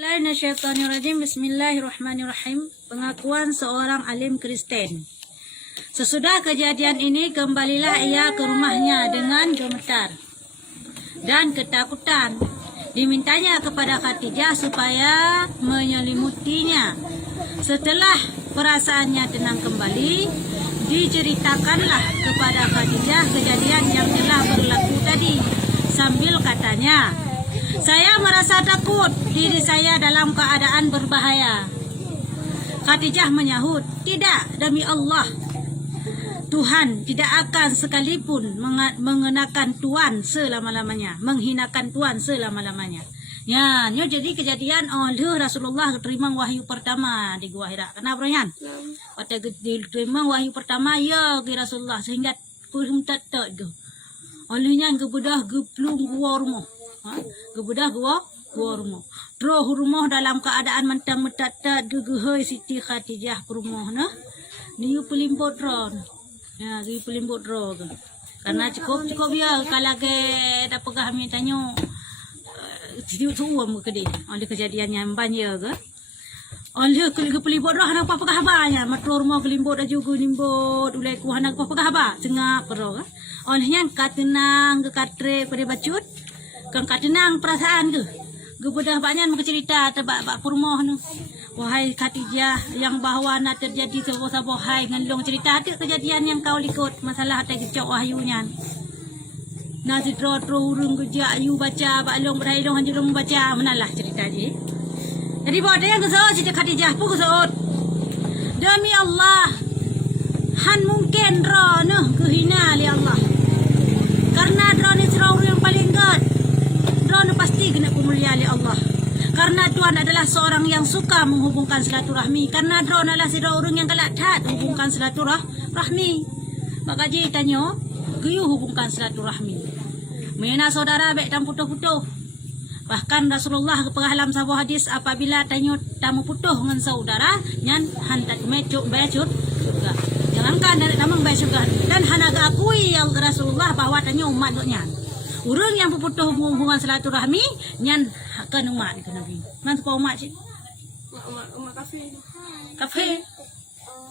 Bismillahirrahmanirrahim. Pengakuan seorang alim Kristen. Sesudah kejadian ini, kembalilah ia ke rumahnya dengan gemetar dan ketakutan. Dimintanya kepada Khadijah supaya menyelimutinya. Setelah perasaannya tenang kembali, diceritakanlah kepada Khadijah kejadian yang telah berlaku tadi. Sambil katanya, "Saya merasa takut diri saya dalam keadaan berbahaya." Khadijah menyahut, "Tidak, demi Allah, Tuhan tidak akan sekalipun mengenakan Tuhan selama-lamanya, menghinakan Tuhan selama-lamanya." Ya, ini jadi kejadian oleh Rasulullah terima wahyu pertama di Gua Hira. Kenapa Yan? Pada diterima wahyu pertama ya ke Rasulullah sehingga pun tak olehnya kebedah geplung gua rumah. Kebedah gua rumah. Roh rumah dalam keadaan mentang metatat gegehoi Siti Khadijah ke rumah nah. Niu pelimput ron. Ya, gi pelimput ron. Karena cukup ya kalau ke tak pegah kami tanya situ suam ke dia. Oleh kejadian yang banyak ke. Oleh ke pelimput ron apa pegah banyak. Matro rumah pelimput dah juga limbut ulai ku hanak apa pegah ba cengap ro. Olehnya katenang ke katre pada bacut. Kan katenang perasaan ke. Gebedah banyak muka cerita tebak rumah nu. Wahai Khadijah, yang bahawa nak terjadi sebuah hai ngelong cerita ada kejadian yang kau likut masalah tak kecok wahyunya. Nasi tro urung kerja ayu baca baklong berai dong hanjur membaca menalah cerita je. Jadi buat yang kesot cerita Khadijah pun kesot. Demi Allah, han mungkin ro noh kehina li Allah. Karena ro ni serau yang paling gad. Ron pasti kena pemulia oleh Allah. Karena Tuhan adalah seorang yang suka menghubungkan silaturahmi. Karena Ron adalah seorang yang galak tat hubungkan silaturahmi. Maka je tanya, geyu hubungkan silaturahmi. Mena saudara baik tam putuh-putuh. Bahkan Rasulullah kepengalam sebuah hadis apabila tanya tamu putuh dengan saudara, nyan hantat mecut bacut surga. Jangankan dari tamang baik surga. Dan hanaga akui yang Rasulullah bahwa tanya umat doknya. Urang yang puputuh hubungan silaturahmi nyan akan umat ke Nabi. Nanti kau umat cik? Umat kafe.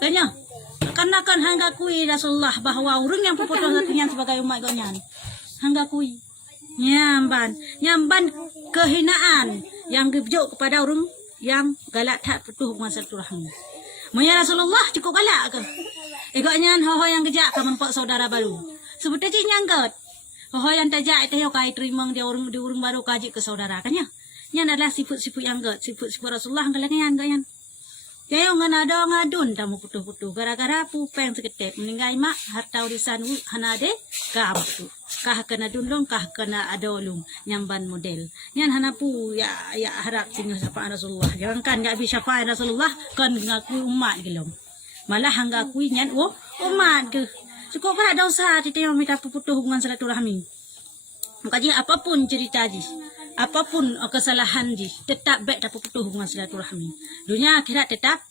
Tanya. Karena kan hangga kui Rasulullah bahwa urang yang puputuh nyan sebagai umat kau nyan. Hangga kui. Nyamban kehinaan yang dibujuk kepada urang yang galak tak putuh hubungan silaturahmi. Maya Rasulullah cukup galak ke? Egaknya ho yang kejak ke mempak saudara baru. Sebetulnya cik nyangkat. Oh yang tajak itu kai terima dia orang baru kaji ke saudara kan ya. Yang adalah sifat-sifat yang gak, sifat-sifat Rasulullah yang gak. Kaya ngan ada ngadun tamu putuh-putuh gara-gara pupeng seketek meninggal mak harta warisan hanade kamu. Kah kena dundung kah kena adolung nyamban model. Nyan hanapu ya harap sini syafaat Rasulullah. Jangan kan gak bisa syafaat Rasulullah kan ngaku umat gelom. Malah hangga kui nyan umat ke. Cukup berat dosa kita yang minta putus hubungan silaturahmi. Makanya apapun cerita ji, apapun kesalahan ji, tetap baik dapat putus hubungan silaturahmi. Dunia akhirat tetap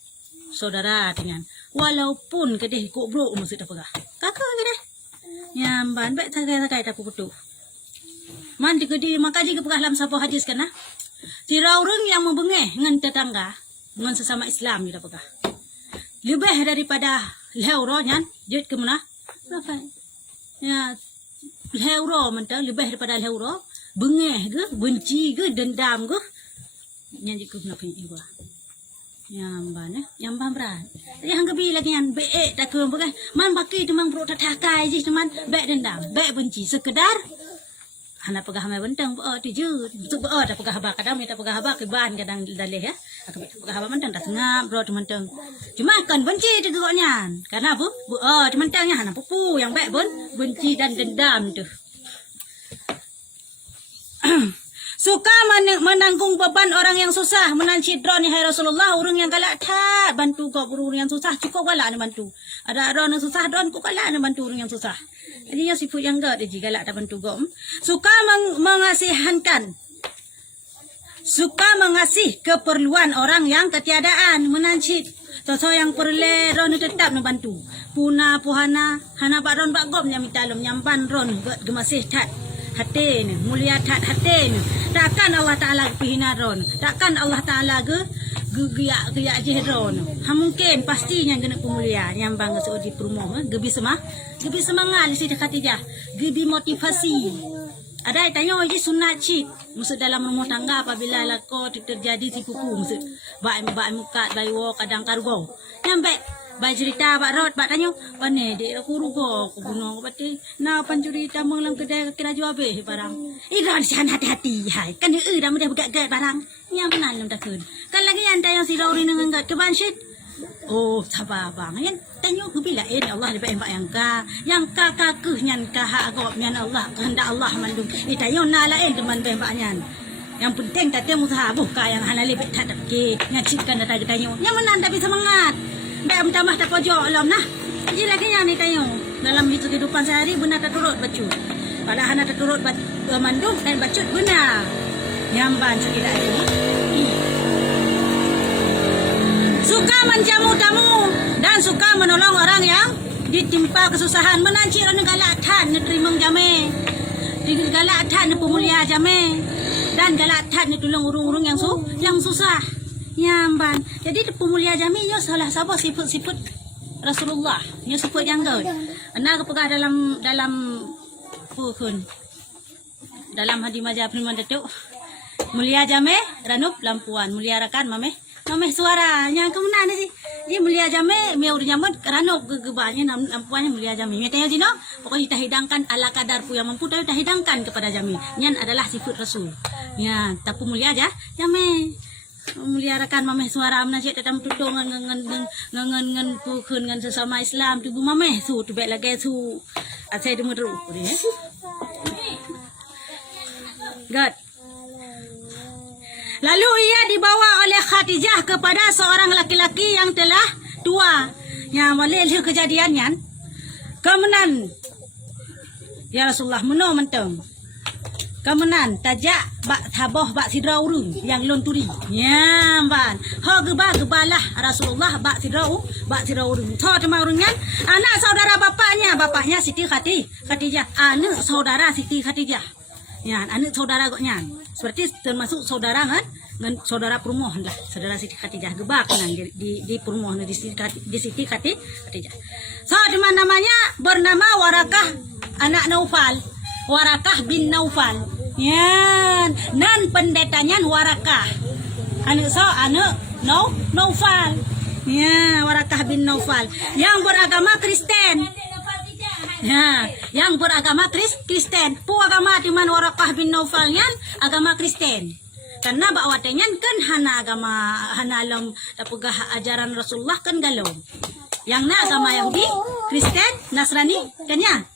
saudara dengan. Walaupun kedih kok bro mesti tak pegah. Kakak kedih. Nyamban baik sakai dapat putus. Man kedih maka ji kepegah dalam sapa hadis kana. Kira orang yang membengeh dengan tetangga, dengan sesama Islam dia pegah. Lebih daripada leuro nyan, jut ke mana? Ya, leuro mentang lebih daripada leuro, bengeh ke, benci ke, dendam ke, nyanyi ke nak ini gua. Yang berat. Yang kebi lagi yang baik tak ke bukan, man baki teman bro tak takai je teman, baik dendam, baik benci sekedar. Hana pegah mai bentang tiju, tak pegah habak kadang tak pegah habak ke ban kadang daleh ya. Tak pegah habak mentang tak ngap bro teman. Cuma kan benci tu goknya. Karena apa? Teman-temannya hana pupu yang baik benci dan dendam tu. Suka menanggung beban orang yang susah, menancit drone hai Rasulullah, orang yang galak tak bantu kau orang yang susah, cukup galak nak bantu. Ada orang yang susah, drone kau galak nak bantu orang yang susah. Jadi yang sifat yang gak dia galak tak bantu kau. Suka mengasihankan. Suka mengasih keperluan orang yang ketiadaan, menancit. Toso yang perle ron tetap nak bantu. Puna puhana hana pak ron pak gom yang minta lom nyamban ron gemasih tat. hati ni, mulia tat hati ni. Takkan Allah Taala pihinaron, takkan Allah Taala geyak jihron. Mungkin pastinya kena pemulia yang bangga Saudi promo, gebi semangat si Khadijah, gebi motivasi. Ada tanya je sunat cik, maksud dalam rumah tangga apabila lako terjadi tipu maksud bak muka bayo kadang kargo. Yang baik cerita bak rot bak tanya, "Pane dek aku rugo, aku bunuh aku pati. Nah pancurita menglang kedai kira jual habis barang." Iran sian hati-hati hai. Kan dah mudah begat-gat barang. Yang benar lam takun. Kan lagi yang tanya si Rauri dengan gat ke bansyid. Oh, sabar bang. Yang tanya ke bila Allah dapat yang ka nyan ka hak agak nyan Allah kehendak Allah mandung. Tanya na lain teman bembak nyan. Yang penting tak temu sahabuh ka yang halal bet tak ke ngacitkan data tanya. Yang mana tapi semangat. Baik tambah tak pojok alam nah. Jadi lagi yang ni tanya dalam kehidupan sehari benar tak turut bacut. Kalau hana tak turut mandung dan bacut benar. Nyamban sekitar ini. Suka menjamu tamu dan suka menolong orang yang ditimpa kesusahan. Menanci orang galatan nerima jame, galatan pemulia jame, dan galatan tolong urung-urung yang susah. Nyamban. Jadi pemulia jame yo salah siapa sifat Rasulullah. Yo sifat yang gol. Anak kepegah dalam pukun. Dalam hadis majah firman datuk. Mulia jame ranup lampuan, mulia rakan mameh suara yang kemudian sih dia mulia jame me udah nyaman ranup gegebalnya lampuannya mulia jame me tanya jino pokoknya kita hidangkan ala kadar pu yang mampu kita hidangkan kepada jame nyan adalah sifat rasul ya tapi mulia aja jame mulia rakan mameh suara menajik dalam tudung ngan pukun ngan sesama Islam tubuh mameh su tu baik lagi su asai demu ru dia God. Lalu ia dibawa oleh Khadijah kepada seorang laki-laki yang telah tua. Yang walil kejadiannya. Kemenan. Ya Rasulullah meno menteng. Kemenan tajak bak taboh bak sidra urung yang lonturi. Ya ban. Ho gebalah Rasulullah bak sidra urung. Tho tema urungnya anak saudara bapaknya Siti Khadijah. Anak saudara Siti Khadijah. Ya, anak saudara goknya. Seperti termasuk saudara kan? Dengan saudara perumahan lah, saudara Siti Khadijah gebak kan di perumahan di Siti Khadijah. So, cuma namanya bernama Warakah anak Naufal. Warakah bin Naufal. Ya, nan pendetanya Warakah. Anak Naufal. Ya, Warakah bin Naufal yang beragama Kristen. Ya, yang beragama Kristen. Pu agama di mana Warakah bin Naufalnya agama Kristen. Karena bakwatnya kan hana alam tapugah ajaran Rasulullah kan galau. Yang na agama Yahudi, Kristen, Nasrani kan ya.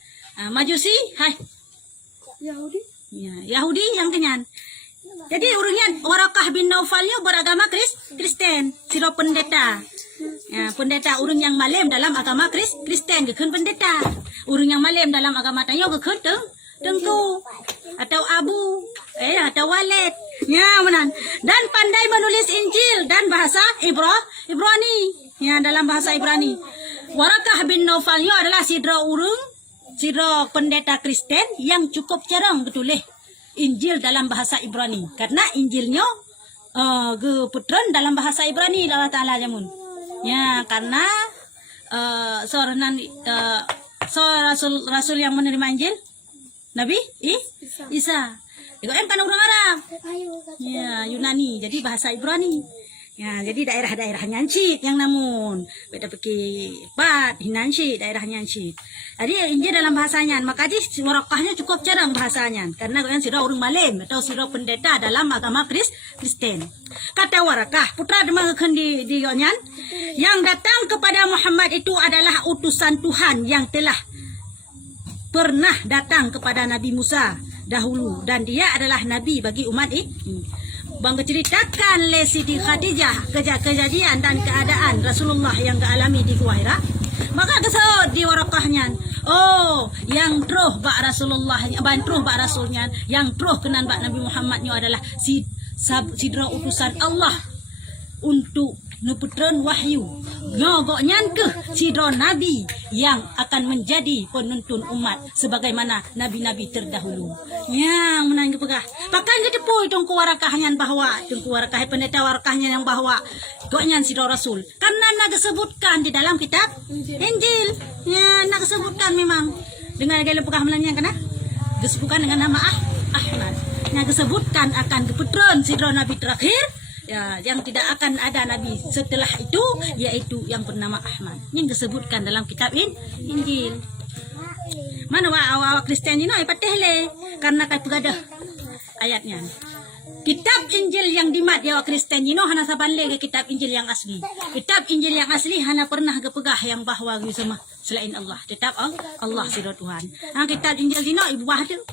Majusi, hai. Yahudi. Ya, Yahudi yang kenyan. Jadi urungnya Warakah bin Naufalnya beragama Kristen, siro pendeta. Ya, pendeta urung yang malam dalam agama Kristen gekun pendeta. Urung yang malam dalam agama Tayo gekun tengku atau abu atau walet. Ya menan. Dan pandai menulis Injil dan bahasa Ibrani. Ya dalam bahasa Ibrani. Warakah bin Naufal adalah sidra pendeta Kristen yang cukup jarang betulis Injil dalam bahasa Ibrani. Karena Injilnya geputron dalam bahasa Ibrani Allah Taala jamun. Ya karena seorang rasul yang menerima Injil Nabi Isa. Itu kan orang Arab. Ya Yunani. Jadi bahasa Ibrani. Ya jadi daerah-daerah nyancit yang namun beda pakai bat hinanci daerah nyancit. Jadi Injil dalam bahasanya maka di Warakahnya cukup jarang bahasanya karena kan sira orang malam atau sira pendeta dalam agama Kristen. Kata Warakah putra demangkeun di onyan yang datang kepada Muhammad itu adalah utusan Tuhan yang telah pernah datang kepada Nabi Musa dahulu dan dia adalah nabi bagi umat ini. Bang ceritakan le Siti Khadijah kejadian dan keadaan Rasulullah yang dialami di Gua Hira. Maka kesod di Warakahnya. Oh, yang truh bak Rasulullah, bantruh bak Rasulnya, yang truh kenan bak Nabi Muhammadnya adalah sidra utusan Allah untuk Nuputron wahyu. Ngogoknya ke sidron nabi yang akan menjadi penuntun umat sebagaimana nabi-nabi terdahulu. Ya, menang pegah. Pakan ke depo tungku warakahnya bahwa tungku warakah pendeta warakahnya yang bahwa goknya sidron rasul. Karena nak disebutkan di dalam kitab Injil. Ya, nak disebutkan memang dengan gaya pegah melangnya kena disebutkan dengan nama Ahmad. Yang disebutkan akan keputron sidron nabi terakhir. Ya, yang tidak akan ada nabi setelah itu yaitu yang bernama Ahmad. Yang disebutkan dalam kitab Injil. Mana awak Kristen ini pateh karena kai pegadah ayatnya. Kitab Injil yang dimat ya awak Kristen ini hana sabanle ke kitab Injil yang asli. Kitab Injil yang asli hana pernah kepegah yang bahwa sama selain Allah. Tetap Allah sira Tuhan. Kitab Injil ini ibu bahdu.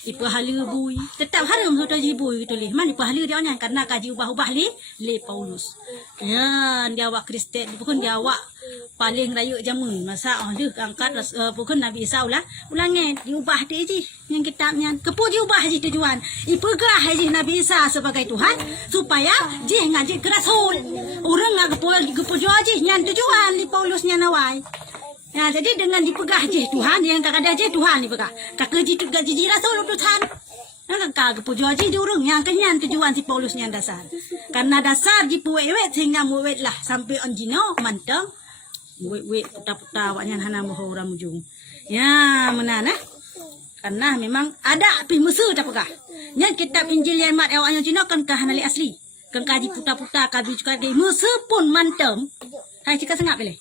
Ibu halu bui tetap harum sudah jibui gitu lih. Mana ibu halu dia nya karena kaji ubah-ubah le Paulus. Ya, dia awak Kristen bukan dia awak paling rayu jamun masa dia angkat bukan Nabi Isa ulangnya diubah dia je yang kitabnya. Kepu diubah je tujuan. Ipegah je Nabi Isa sebagai Tuhan supaya je ngaji ke rasul. Orang ngak kepu je nyan tujuan li Paulusnya nawai. Ya, jadi dengan dipegah je Tuhan yang tak ada je Tuhan dipegah. Kakak ji gaji rasul Tuhan. Kakak kepujo je urang yang kenyan tujuan si Paulusnya dasar. Karena dasar ji puwet sehingga muwet lah sampai onjino manteng. Muwet puta-puta waknya hana moho orang mujung. Ya, menana. Karena memang ada api musuh tak pegah. Yang kitab Injil yang mat awaknya jino kan kahanali asli. Kan kaji puta-puta kaji juga de musuh pun manteng. Hai cika sengap boleh.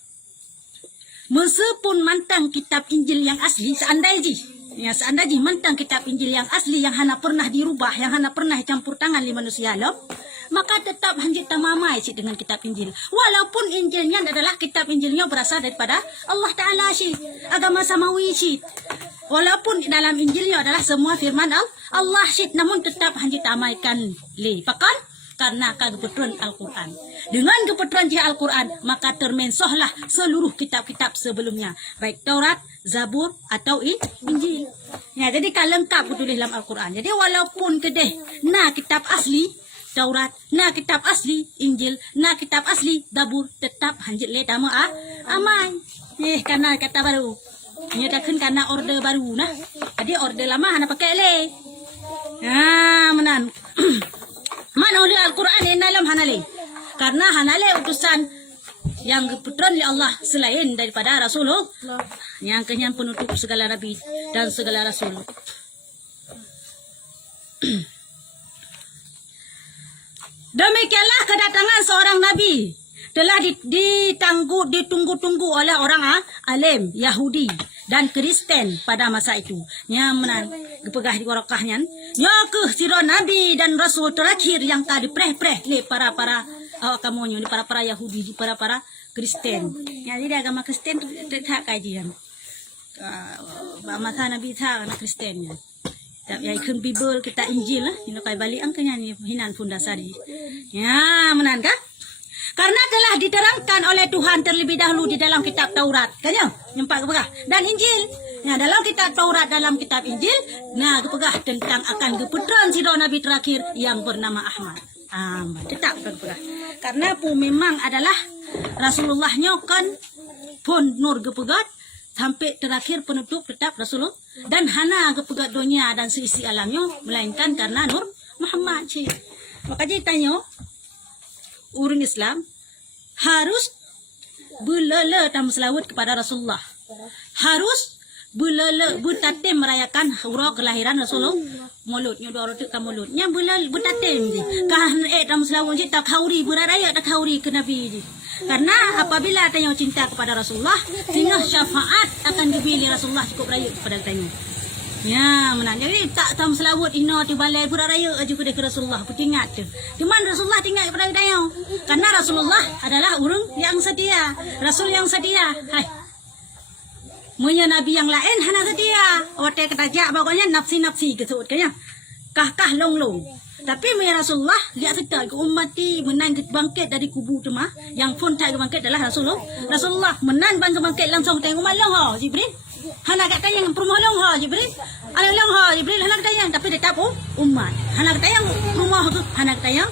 Meskipun mantang kitab Injil yang asli seandainya mantang kitab Injil yang asli yang hana pernah dirubah, yang hana pernah campur tangan li manusia lo, maka tetap hanjit tamamai sih dengan kitab Injil. Walaupun Injilnya adalah kitab Injilnya berasal daripada Allah Ta'ala sih, agama samawi sih. Walaupun dalam Injilnya adalah semua firman Allah sih, namun tetap hanjit tamaikan li. Pakan? Karena kebetulan Al-Quran. Dengan kebetulan Al-Quran, maka termensohlah seluruh kitab-kitab sebelumnya. Baik Taurat, Zabur, atau Injil. Ya, jadi lengkap betul dalam Al-Quran. Jadi walaupun kedeh, kitab asli Taurat, kitab asli Injil, kitab asli Zabur, tetap hanjit le tama amai. Karena kata baru. Nyatakan karena order baru nah. Jadi order lama hana pakai le. Ya, menan. Mana oleh Al-Quran yang dalam hanale. Karena hanale utusan yang keputusan oleh Allah selain daripada Rasulullah. Yang kenyang penutup segala nabi dan segala rasul. Demikianlah kedatangan seorang nabi. Telah ditunggu-tunggu oleh orang alim Yahudi dan Kristen pada masa itu. Nyaman gepegah di warakahnya. Ya ke siro nabi dan rasul terakhir yang tadi preh-preh le para kamunya di para Yahudi di para Kristen. Ya, jadi agama Kristen tak kajian. Masa nabi tak anak Kristennya. Ya ikun Bible kita Injil lah. Ini kai balik angkanya ni hinan fundasari. Ya, menan kah? Karena telah diterangkan oleh Tuhan terlebih dahulu di dalam kitab Taurat, kan ya? Nyempak kepegah dan Injil. Nah, dalam kitab Taurat, dalam kitab Injil, kepegah tentang akan keputusan sidon nabi terakhir yang bernama Ahmad. Tetap kepegah. Karena memang adalah Rasulullahnya kan pun nur kepegah sampai terakhir penutup tetap Rasulullah dan hana kepegah dunia dan seisi alamnya melainkan karena nur Muhammad sih. Makanya tanya orang Islam harus berlele dan selawat kepada Rasulullah. Harus berlele bertatim merayakan huruf kelahiran Rasulullah. Mulutnya dua rotuk ke mulutnya bertatim je. Kah dan selawat je tak hauri beraraya tak hauri ke Nabi je. Karena apabila tanya cinta kepada Rasulullah, sehingga syafaat akan dibeli Rasulullah cukup raya kepada tanya. Ya, menang. Jadi tak tahu selawat ino di balai pura raya aja kepada Rasulullah. Putingat tu. Cuman Rasulullah tinggal kepada kita. Karena Rasulullah adalah orang yang setia, Rasul yang setia. Hai. Munya nabi yang lain hana setia. Wate ketajak pokoknya nafsi-nafsi kesut kanya. Kah long-long. Tapi munya Rasulullah dia setia ke ummati menang bangkit dari kubur tu mah. Yang pun tak bangkit adalah Rasulullah. Rasulullah menang bangkit langsung tengok malam ha Jibril. Hana kat tayang perumah long ha Jibril. Ana long ha Jibril hana kat tayang tapi tetap umat. Hana kat tayang rumah tu hana kat tayang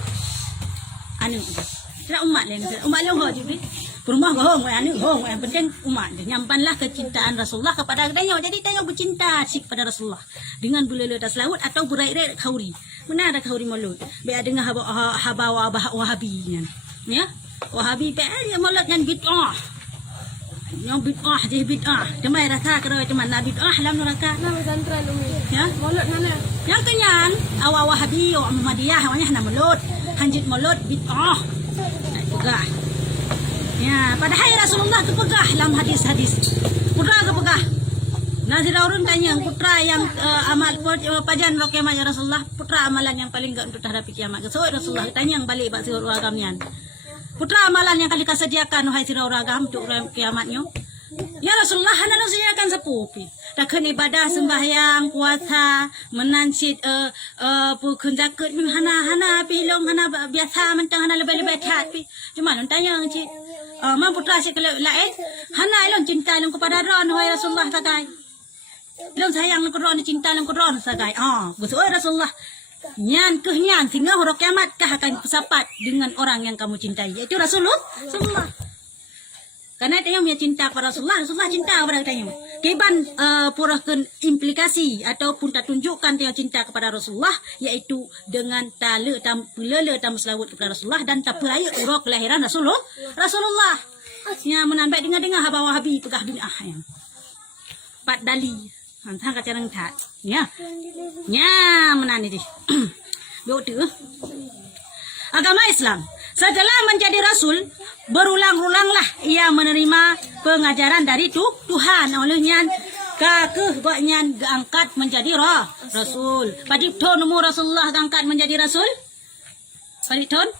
anu. Tidak umat lain ho juga. Rumah bohong, yang penting umat. Nyampanlah kecintaan Rasulullah kepada tanya. Jadi tanya bercinta asyik pada Rasulullah dengan berlele atas laut atau berair-air khauri. Mana ada khauri maulud? Biar dengan haba wahabi ya. Wahabi biar maulud yang bid'ah. Yang bid'ah je bid'ah. Demai rasa kalau cuma nak bid'ah lam neraka. Nama santran umi. Ya, Maulud mana? yang kenyan awal wahabi wa Muhammadiyah awalnya hana maulud. Hanjit maulud bid'ah. Pegah. Ya, padahal Rasulullah kepegah dalam hadis-hadis. Putra kepegah. Nazira urun tanya putra yang amal pajan lo kiamat ya Rasulullah, putra amalan yang paling enggak untuk hadapi kiamat. So Rasulullah tanya yang balik bak sirur agamian. Putra amalan yang kali kasediakan wahai sirur agam untuk kiamatnya. Ya Rasulullah hana sediakan sepupi. Takkan ibadah sembahyang puasa menansid pukun zakat hana pilong hana biasa mentang hana lebih-lebih cat pi. Cuma nun tanya cik mam putra si kalau lain hana ilong cinta ilong kepada ron wahai Rasulullah sagai. Ilong sayang ilong ron cinta ilong ron sagai. Betul Rasulullah. Nyan sehingga hari kiamat kah akan bersapat dengan orang yang kamu cintai. Itu Rasulullah. Karena tanya punya cinta kepada Rasulullah cinta kepada tanya. Keban purahkan implikasi ataupun tak tunjukkan tanya cinta kepada Rasulullah yaitu dengan tala tam selawat kepada Rasulullah dan tak peraya urang kelahiran Rasulullah. Yang menambah dengan haba wahabi pegah bid'ah yang. Pat dali. Hang kata orang tak. Ya. Ya menani di. Betul. Agama Islam setelah menjadi rasul berulang-ulanglah ia menerima pengajaran dari Tuhan olehnya kakeh baknya diangkat menjadi rasul. Padipton umur Rasulullah diangkat menjadi rasul. Padipton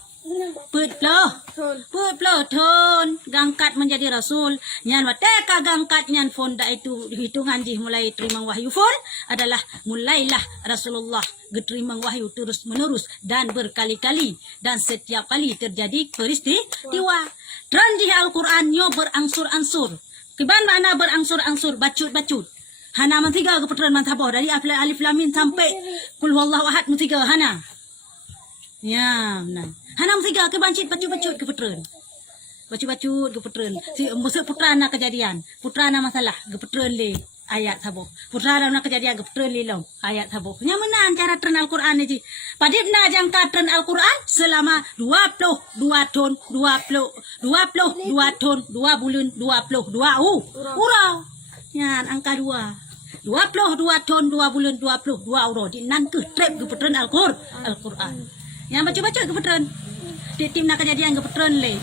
Putploh ton gangkat menjadi rasul nyan wateka gangkat nyan fonda itu hitungan jih mulai terima wahyu fon adalah mulailah Rasulullah terima wahyu terus menerus dan berkali-kali dan setiap kali terjadi peristiwa tran jih Al-Quran nyo berangsur-angsur kiban mana berangsur-angsur bacut hana mantiga keputusan mantabah dari alif lam mim sampai kul huwallahu ahad mantiga hana ya benar. Hanam tiga ke bancit bacut-bacut ke puteren. Bacut-bacut ke puteren. Si musuh putra nak kejadian. Putra nak masalah ke puteren le ayat sabo. Putra nak kejadian ke puteren le long ayat sabo. Nya menan cara tren Al-Quran ni. Padip na jangka tren Al-Quran selama 22 ton 2 ton 2 bulan 22 urau. Nya angka 2. 22 ton 2 bulan 22 urau di nan ke trip ke puteren Al-Quran. Yang baca-baca ke puteren. Tim nak kejadian ke puteren le.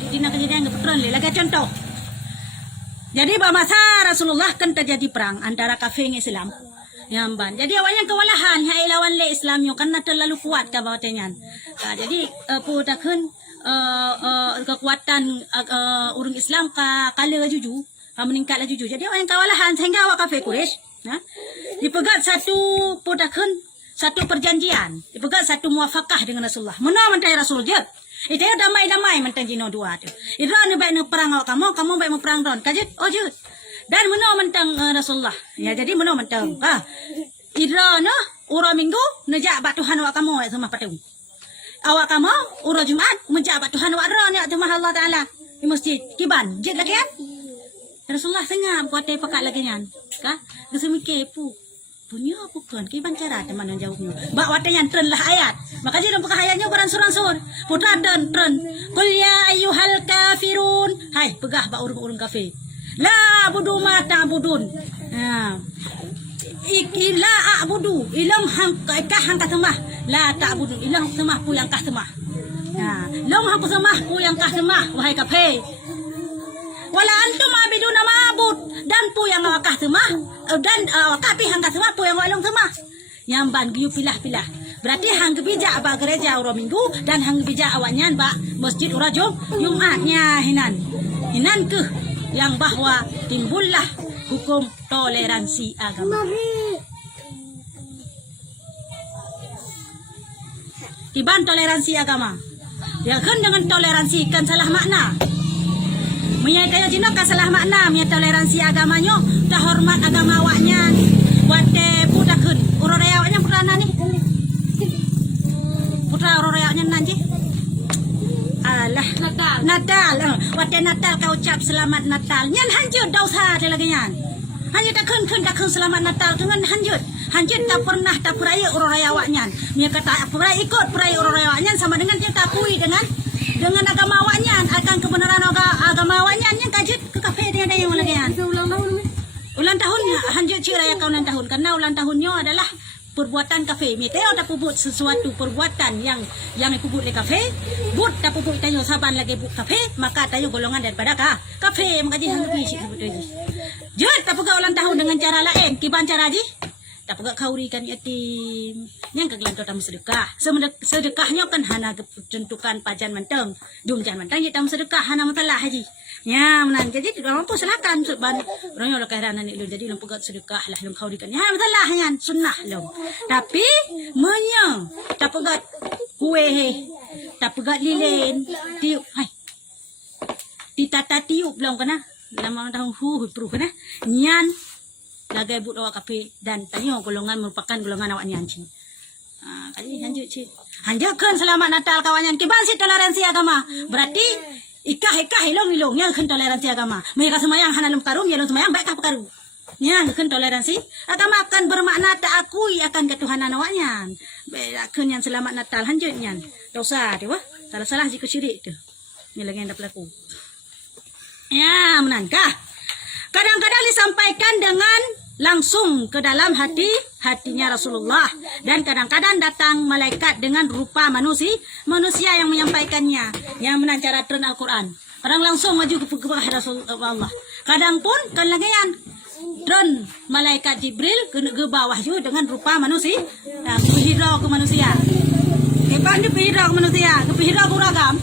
Lagi contoh. Jadi masa Rasulullah kan terjadi perang antara kafir dengan Islam. Yamban. Jadi awalnya kewalahan hai lawan le Islamnya karena terlalu kuat kabarnya. Jadi putakeun kekuatan orang Islam kala juju, meningkatlah juju. Jadi awalnya kewalahan sehingga awak kafir Quraisy, dipegat satu perjanjian, dipegat satu muafakah dengan Rasulullah. Mana mentai Rasul je. Itu damai-damai mentang jino dua tu. Iran ni baik nak perang awak kamu baik mau perang ron. Kajet, je. Dan mana mentang Rasulullah. Ya jadi mana mentang. Iran ura minggu nejak bat Tuhan awak kamu semua patung. Awak kamu ura Jumaat menjak bat Tuhan awak ron ya Tuhan Allah Taala di masjid. Kiban, jet lagi kan? Rasulullah sengap buat dia pakat lagi kan. Kesemikir punya bukan kiban cara teman yang jawabnya. Bak watanya tren lah ayat. Maka jadi buka ayatnya beransur-ansur. Putra dan tren. Qul ya ayyuhal kafirun. Hai pegah bak urung-urung kafir. La abudu ma ta'budun. La a'budu ilang hang ka semah. La ta'budun ilang semah pu yang kah semah. Long hang semah pu yang kah semah wahai kafir. Wala antum abiduna ma'bud dan pu yang awak semah dan kapi hang semah pu yang walong semah. Yang ban biu pilah-pilah. Berarti hang bijak ba gereja ura minggu dan hang bijak awaknya ba masjid ura Jumatnya hinan ke yang bahwa timbullah hukum toleransi agama. Tiban toleransi agama. Ya kan dengan toleransi kan salah makna. Menyai kaya jino kan salah makna menyai toleransi agamanya, tak hormat agama awaknya. Buat putakun uro raya awaknya putra nani. Putra uro raya awaknya nanti. Alah, Natal. Waktu Natal kau ucap selamat Natal. Nyan hanjut dosa dia lagi nyan. Hanjut tak kun selamat Natal dengan hanjut. Hanjut tak pernah tak peraya urang raya awak nyan. Dia kata peraya ikut peraya urang raya awak nyan sama dengan dia tak akui dengan agama awak nyan, akan kebenaran agama awak nyan yang kajut ke kafe dia ada yang lagi nyan. Ulang tahun hanjut cik raya kau ulang tahun karena ulang tahunnya adalah perbuatan kafe. Miteo tak pubut sesuatu perbuatan yang dipubut di kafe. But tak pubut tayo saban lagi but kafe, maka tayo golongan daripada kafe. Maka ji hantu isi sebetulnya. Jod tak pegak ulang tahun dengan cara lain. Kiban cara ji? Tak pegak kaurikan yatim. Yang kegelan tamu sedekah. Sedekahnya kan hana tentukan pajan menteng. Jom jangan menteng tamu sedekah hana matalah haji. Ya, menan jadi tidak mampu silakan ban orang yang keheranan itu jadi lam pegat sedekah lah lam kaurikan. Ya, matalah yan sunnah lam. Tapi menyo tak pegat kue tak pegat lilin tiup. Hai. Ditata tiup belum kena. Lama tahun peruh kena. Nyan lagai but awak kafe dan tanya golongan merupakan golongan awak nyanci. Kali hanjut cik. Hanjutkan selamat Natal kawannya. Kiban si toleransi agama. Berarti ikah ilong yang kan toleransi agama. Mereka semayang hanalum karum, yang semayang baik tak karu. Yang kan toleransi agama akan bermakna tak akui akan ketuhanan awaknya. Akan yang selamat Natal hanjutnya. Dosa tu wah. Salah jika syirik tu. Ni lagi yang dah berlaku. Ya, menangkah. Kadang-kadang disampaikan dengan langsung ke dalam hatinya Rasulullah, dan kadang-kadang datang malaikat dengan rupa manusia yang menyampaikannya, yang menancara tren Al-Quran. Kadang langsung maju ke Rasulullah. Kadang pun kan lagi yang tren malaikat Jibril ke bawah juga dengan rupa manusia, berhira ke manusia. Kepan dia berhira ke manusia, berhira ke ragam.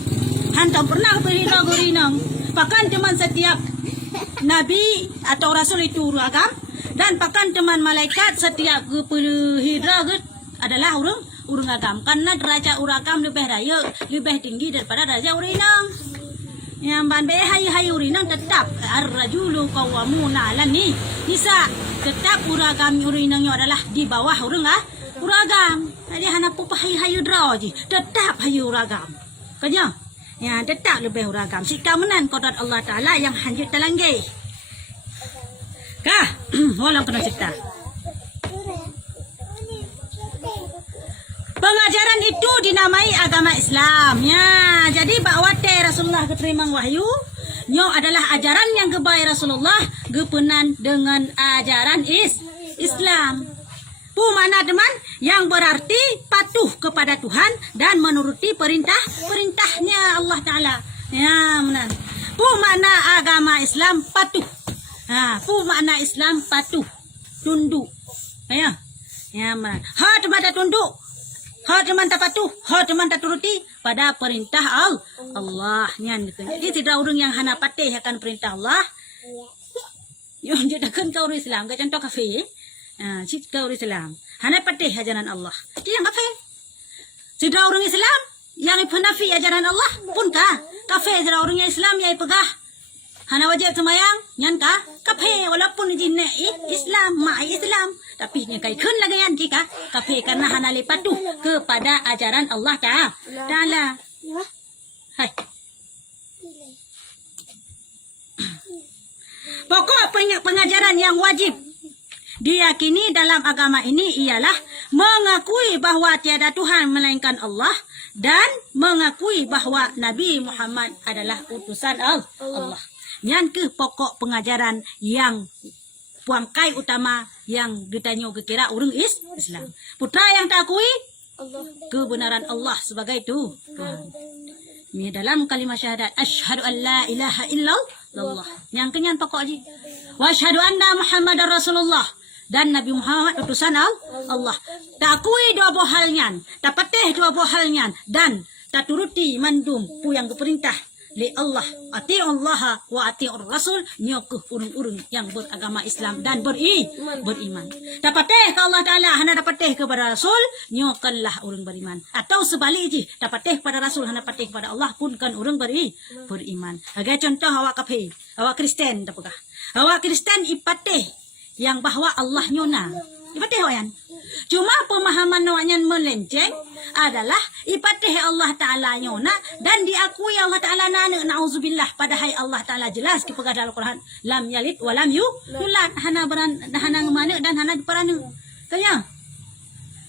Hantam pernah berhira ke rinang. Bahkan teman setiap Nabi atau Rasul itu ragam. Dan pakan teman malaikat setiap berhira adalah urang agam. Karena derajat urang agam lebih tinggi daripada derajat urinang. Yang banbe hai urinang tetap ar-rajulu qawwamuna 'alan nisa. Tetap urang agam urinangnya adalah di bawah urang agam. Jadi hana pu hai draji. Tetap hai urang agam. Kanya? Ya tetap lebih urang agam. Sikamenan qadrat Allah Taala yang hanjut talanggai. Kah, walau kena cerita. Pengajaran itu dinamai agama Islam. Ya, jadi bakwate Rasulullah keterima wahyu, nyo adalah ajaran yang kebaik Rasulullah gepenan dengan ajaran Islam. Pu mana teman? Yang berarti patuh kepada Tuhan dan menuruti perintahnya Allah Taala. Ya, benar. Pu mana agama Islam patuh. Pu makna Islam patuh, tunduk. Ya. Ya, man. Teman tak tunduk. Teman tak patuh, teman tak turuti pada perintah Allah. Nyan gitu. Jadi tidak orang yang hana patih akan perintah Allah. Yo jadakan kau orang Islam, contoh kafe. Cik kau orang Islam. Hana patih ajaran Allah. Dia kafe. Tidak orang Islam yang penafi ajaran Allah pun kafe tidak orang Islam yang pegah. Hana wajib semayang, nyan kafe walaupun jinna Islam, Islam, tapi nya kai kun lagi yan jika kafe karena hana le patuh kepada ajaran Allah Taala. Hai. Pokok pengajaran yang wajib diyakini dalam agama ini ialah mengakui bahawa tiada Tuhan melainkan Allah dan mengakui bahawa Nabi Muhammad adalah utusan Allah. Yang ke pokok pengajaran yang puangkai utama yang ditanya kira orang Islam. Putra yang tak akui kebenaran Allah sebagai Tuhan. Ini dalam kalimat syahadat asyhadu an la ilaha illallah. Yang kenyan pokok aja. Wa asyhadu anna Muhammadar Rasulullah. Dan Nabi Muhammad utusan Allah. Tak akui dua buah halnya, tak patih dua buah halnya, dan tak turuti mandum pu yang keperintah li Allah, ati Allah wa ati Rasul, nyok urung-urung yang beragama Islam dan beriman. Dapateh ke Allah Taala hana dapateh kepada Rasul, nyokanlah urung beriman. Atau sebaliknya, dapateh kepada Rasul hana dapateh kepada Allah pun kan urung beriman. Agai contoh awak kafe, awak Kristen dapatah. Awak Kristen ipateh yang bahawa Allah nyona. Ipatih wayan. Cuma pemahaman awaknya melenceng adalah ipatih Allah Ta'ala nyona dan diakui Allah Ta'ala na'udzubillah, padahal Allah Ta'ala jelas ke pegadal Al-Quran lam yalid wa lam yulad, hana mana dan hana perana. Tanya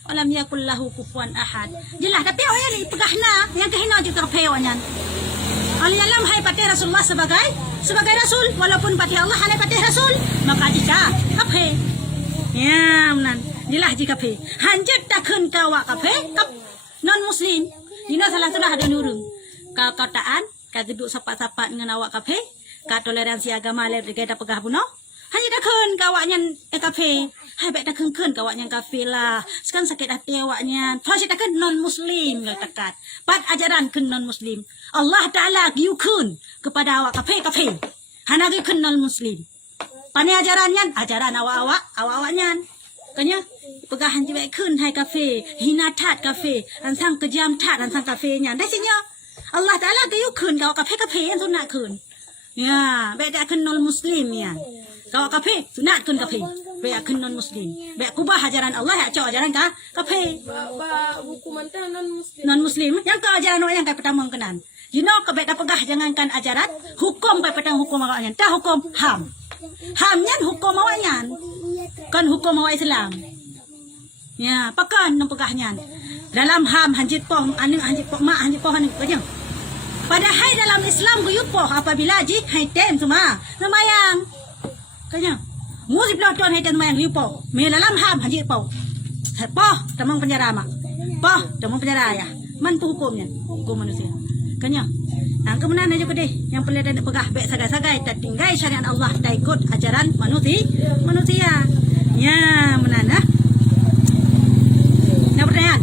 walam yakul lahu kufuwan ahad. Jelas tapi awak ni pegahna yang kehina je terpeh awaknya. Al-yalam hai patih Rasulullah sebagai rasul, walaupun patih Allah hana patih rasul, maka jika kape ya menan jelas jika kape hanjat takun kawak kape kap non muslim dina salah sudah ada nurung ka kotaan ka geduk sapat-sapat dengan awak kape ka toleransi agama le gaya pegah buno hanya takun kawaknya kape hai baik takun kawaknya kafe lah sekarang sakit hati awaknya pasti takun non muslim le takat pat ajaran kun non muslim Allah Ta'ala giukun kepada awak kafe hana giukun non muslim pane ajarannya ajaran awak-awaknya kanya pegahan jiwa kun hai kafe hina tat kafe ansang kejam tat ansang kafenya dah sinya Allah Ta'ala giukun kau kafe yang sunat kun ya baik dak kun non muslim ya kau kafe sunat kun kafe baik kun non muslim baik kubah ajaran Allah ya cak ajaran kafe buku mantan non muslim yang kau ajaran awak yang pertama kenan you know kebek dah pegah jangankan ajaran hukum baik petang hukum awaknya dah hukum hamnya hukum awaknya kan hukum awak Islam ya pakan nang pegahnya dalam ham hanjit poh anu hanjit poh mak hanjit poh anu kanya padahal dalam Islam guyupoh apabila ji hai tem semua namayang kanya musib loton hai tem namayang guyupoh me dalam ham hanjit poh tamang penjara mak tamang penjara ya man tu hukumnya hukum manusia kanya nah kemudian aja deh yang perlu ada pegah baik sagai-sagai tak tinggal syariat Allah tak ikut ajaran manusia ya menana nah pertanyaan